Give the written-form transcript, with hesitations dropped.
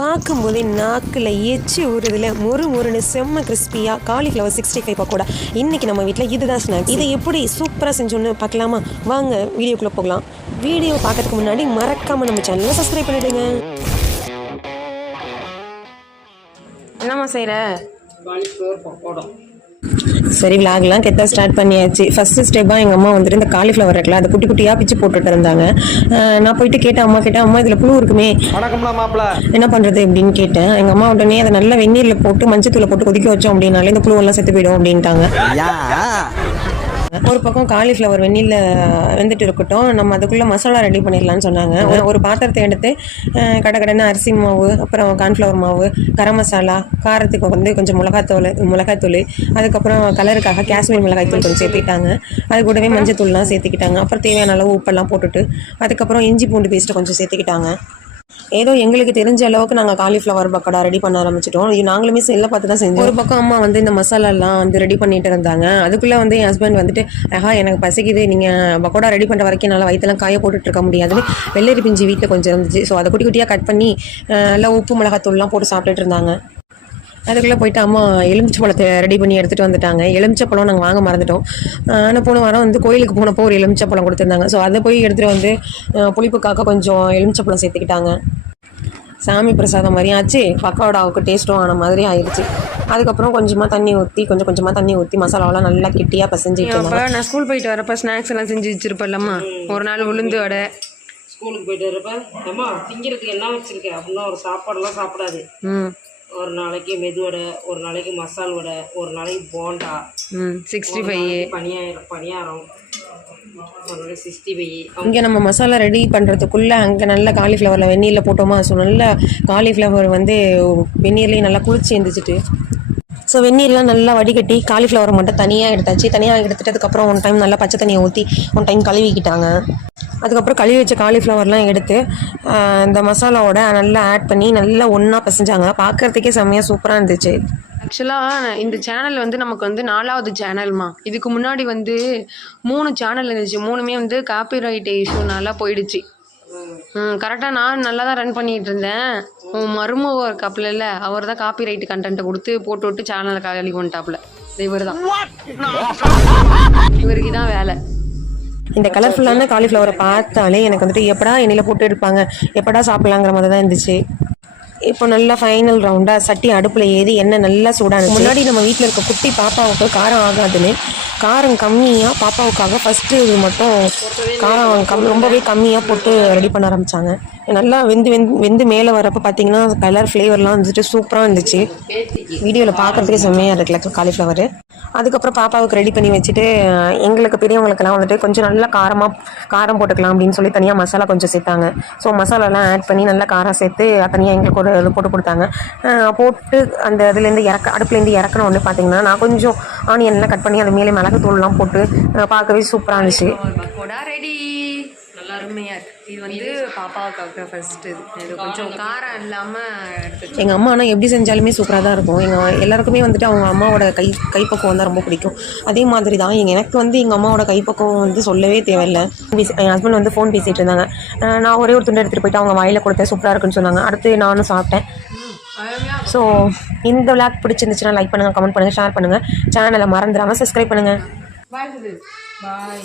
பார்க்கும்போதே நாக்கில் எச்சி ஊறுதில் மொறுன்னு செம்ம கிறிஸ்பியாக காலிஃப்ளவர் 65 பக்கோடா. இன்றைக்கி நம்ம வீட்டில் இதுதான் ஸ்நாக்ஸ். இதை எப்படி சூப்பராக செஞ்சோன்னு பார்க்கலாமா? வாங்க வீடியோக்குள்ளே போகலாம். வீடியோ பார்க்கறதுக்கு முன்னாடி மறக்காமல் நம்ம சேனலை சப்ஸ்கிரைப் பண்ணிவிடுங்க. என்னம்மா செய்கிற? காலிஃப்ளவர் பக்கோடா. சரி, விளாக்லாம் கெட்ட ஸ்டார்ட் பண்ணியாச்சு. ஃபஸ்ட்டு ஸ்டெப்பாக எங்கள் அம்மா வந்துட்டு இந்த காலிஃப்ளவர் இருக்குல்ல, அதை குட்டி குட்டியாக பிச்சு போட்டுட்டு இருந்தாங்க. நான் போயிட்டு கேட்டேன், அம்மா இதில் புழு இருக்குமே, என்ன பண்ணுறது அப்படின்னு கேட்டேன். எங்கள் அம்மா உடனே அதை நல்லா வெந்நீரில் போட்டு மஞ்சத்தூளை போட்டு கொதிக்க வச்சோம் அப்படின்னாலே இந்த புழுவெல்லாம் செத்து போயிடும் அப்படின்ட்டாங்க. ஒரு பக்கம் காலிஃப்ளவர் வெந்நீரில் வெந்துட்டு இருக்கட்டும், நம்ம அதுக்குள்ளே மசாலா ரெடி பண்ணிடலான்னு சொன்னாங்க. ஒரு பாத்திரத்தை எடுத்து கடை அரிசி மாவு, அப்புறம் கார்ன்ஃப்ளவர் மாவு, கரம் மசாலா, காரத்துக்கு வந்து கொஞ்சம் மிளகாத்தூள், அதுக்கப்புறம் கலருக்காக காஷ்மீர் மிளகாய்த்தூள் கொஞ்சம் சேர்த்துக்கிட்டாங்க. அது கூடவே மஞ்சத்தூள்லாம் சேர்த்துக்கிட்டாங்க. அப்புறம் தேவையான அளவு உப்பெல்லாம் போட்டுட்டு அதுக்கப்புறம் இஞ்சி பூண்டு பேஸ்ட்டு கொஞ்சம் சேர்த்துக்கிட்டாங்க. ஏதோ எங்களுக்கு தெரிஞ்ச அளவுக்கு நாங்கள் காலிஃப்ளவர் பக்கோடா ரெடி பண்ண ஆரம்பிச்சிட்டோம். இது நாங்களுமே செல்ல பார்த்து தான் செஞ்சோம். ஒரு பக்கம் அம்மா வந்து இந்த மசாலாலாம் வந்து ரெடி பண்ணிட்டு இருந்தாங்க. அதுக்குள்ளே வந்து என் ஹஸ்பண்ட் வந்துட்டு, எனக்கு பசிக்குது, நீங்கள் பக்கோடா ரெடி பண்ணுற வரைக்கும் நல்லா வயிற்றுலாம் காய போட்டுட்டு இருக்க முடியாதுன்னு வெள்ளரி பிஞ்சு வீட்டில் கொஞ்சம் இருந்துச்சு. ஸோ அதை குட்டி குட்டியாக கட் பண்ணி நல்லா உப்பு மிளகாத்தூள்லாம் போட்டு சாப்பிட்டுட்டு இருந்தாங்க. அதுக்குள்ளே போயிட்டு அம்மா எலுமிச்சை பழத்தை ரெடி பண்ணி எடுத்துகிட்டு வந்துட்டாங்க. எலுமிச்சை பழம் நாங்கள் வாங்க மறந்துட்டோம். ஆனால் போன வாரம் வந்து கோயிலுக்கு போனப்போ ஒரு எலுமிச்சை பழம் கொடுத்துருந்தாங்க. ஸோ அதை போய் எடுத்துகிட்டு வந்து புளிப்புக்காக கொஞ்சம் எலுமிச்சை பழம் சேர்த்துக்கிட்டாங்க. சாமி பிரசாதம் மாதிரி ஆச்சு, பக்கோடாவுக்கு டேஸ்ட்டும் ஆன மாதிரி ஆயிடுச்சு. அதுக்கப்புறம் கொஞ்சமாக தண்ணி ஊற்றி மசாலாவெல்லாம் நல்லா கெட்டியாக பசஞ்சிட்டு இருந்தாங்க. நான் ஸ்கூல் போயிட்டு வரப்போ ஸ்நாக்ஸ் எல்லாம் செஞ்சு வச்சுருப்பேன்லம்மா. ஒரு நாள் உளுந்து வடை. ஸ்கூலுக்கு போயிட்டு வரப்ப அம்மா திங்கிறதுக்கு என்ன வச்சுருக்கேன் அப்படின்னா ஒரு சாப்பாடெல்லாம் சாப்பிடாது. ஒரு நாளைக்கு மெதுவடை, ஒரு நாளைக்கு மசால் வடை, ஒரு நாளைக்கு போண்டா, 65 பணியாரம், ஒரு நாளைக்கு 65. இங்கே நம்ம மசாலா ரெடி பண்ணுறதுக்குள்ளே அங்கே நல்லா காலிஃப்ளவரில் வெந்நீரில் போட்டோமா. ஸோ நல்லா காலிஃப்ளவர் வந்து வெந்நீர்லேயும் நல்லா குளிச்சு எழுந்திரிச்சிட்டு, ஸோ வெந்நீர்லாம் நல்லா வடிகட்டி காலிஃப்ளவர் மட்டும் தனியாக எடுத்தாச்சு. தனியாக எடுத்துட்டதுக்கப்புறம் ஒன் டைம் நல்லா பச்சை தண்ணியை ஊற்றி ஒன் டைம் கழுவிக்கிட்டாங்க. அதுக்கப்புறம் கழுவி வச்ச காலிஃப்ளவர்லாம் எடுத்து இந்த மசாலாவோட நல்லா ஆட் பண்ணி நல்லா ஒன்றா பசைஞ்சாங்க. பார்க்குறதுக்கே செம்மையாக சூப்பராக இருந்துச்சு. ஆக்சுவலாக இந்த சேனல் வந்து நமக்கு வந்து 4வது சேனல்மா. இதுக்கு முன்னாடி வந்து 3 சேனல் இருந்துச்சு. 3மே வந்து காப்பிரைட் இஷ்யூனால போயிடுச்சு. கரெக்டாக நான் நல்லா தான் ரன் பண்ணிகிட்டு இருந்தேன். மருமக இருக்காப்புல இல்லை, அவர் தான் காப்பிரைட் கண்டென்ட்டை கொடுத்து போட்டு விட்டு சேனலை காலி பண்ணிட்டாப்புல. இவர் தான், இவருக்கு தான் வேலை. இந்த கலர்ஃபுல்லான காலிஃப்ளவரை பார்த்தாலே எனக்கு வந்துட்டு எப்படா எண்ணெயில் போட்டு எடுப்பாங்க, எப்படா சாப்பிட்லாங்கிற மாதிரி தான் இருந்துச்சு. இப்போ நல்லா ஃபைனல் ரவுண்டாக சட்டி அடுப்பில் ஏறி எண்ணெய் நல்லா சூடாக. முன்னாடி நம்ம வீட்டில் இருக்க குட்டி பாப்பாவுக்கு காரம் ஆகாதுன்னு காரம் கம்மியாக பாப்பாவுக்காக ஃபஸ்ட்டு இது மட்டும் காரம் ரொம்பவே கம்மியாக போட்டு ரெடி பண்ண ஆரம்பித்தாங்க. நல்லா வெந்து மேலே வரப்போ பார்த்தீங்கன்னா கலர் ஃப்ளேவர்லாம் வந்துட்டு சூப்பராக இருந்துச்சு. வீடியோவில் பார்க்குறதுக்கே செம்மையாக இருக்குல்ல காலிஃப்ளவர். அதுக்கப்புறம் பாப்பாவுக்கு ரெடி பண்ணி வச்சுட்டு எங்களுக்கு பெரியவங்களுக்கெல்லாம் வந்துட்டு கொஞ்சம் நல்லா காரம் போட்டுக்கலாம் அப்படின்னு சொல்லி தனியாக மசாலா கொஞ்சம் சேர்த்தாங்க. ஸோ மசாலாலாம் ஆட் பண்ணி நல்லா காரம் சேர்த்து தனியாக எங்களுக்கு ஒரு இது போட்டு கொடுத்தாங்க. போட்டு அந்த இதுலேருந்து அடுப்புலேருந்து இறக்கணும் ஒன்று பார்த்தீங்கன்னா நான் கொஞ்சம் ஆனியன்லாம் கட் பண்ணி அது மேலே மிளகுத்தூள்லாம் போட்டு பார்க்கவே சூப்பராக இருந்துச்சு. ரெடி, நல்லா அருமையாக இருக்குது. இது வந்து பாப்பாவுக்காக ஃபஸ்ட்டு இது கொஞ்சம் காரம் இல்லாமல் எடுத்து. எங்கள் அம்மா ஆனால் எப்படி செஞ்சாலுமே சூப்பராக தான் இருக்கும். எல்லாருக்குமே வந்துட்டு அவங்க அம்மாவோட கைப்பக்குவம் தான் ரொம்ப பிடிக்கும். அதே மாதிரி தான் எனக்கு வந்து எங்கள் அம்மாவோட கைப்பக்குவம் வந்து சொல்லவே தேவையில்லை. என் ஹஸ்பண்ட் வந்து ஃபோன் பேசிகிட்டு இருந்தாங்க. நான் ஒரே ஒரு துண்டை எடுத்துகிட்டு போயிட்டு அவங்க வாயில் கொடுத்தேன், சூப்பராக இருக்குன்னு சொன்னாங்க. அடுத்து நானும் சாப்பிட்டேன். ஸோ இந்த விளாக் பிடிச்சிருந்துச்சுன்னா லைக் பண்ணுங்கள், கமெண்ட் பண்ணுங்கள், ஷேர் பண்ணுங்கள். சேனலை மறந்துடாமல் சப்ஸ்கிரைப் பண்ணுங்கள். பாய்.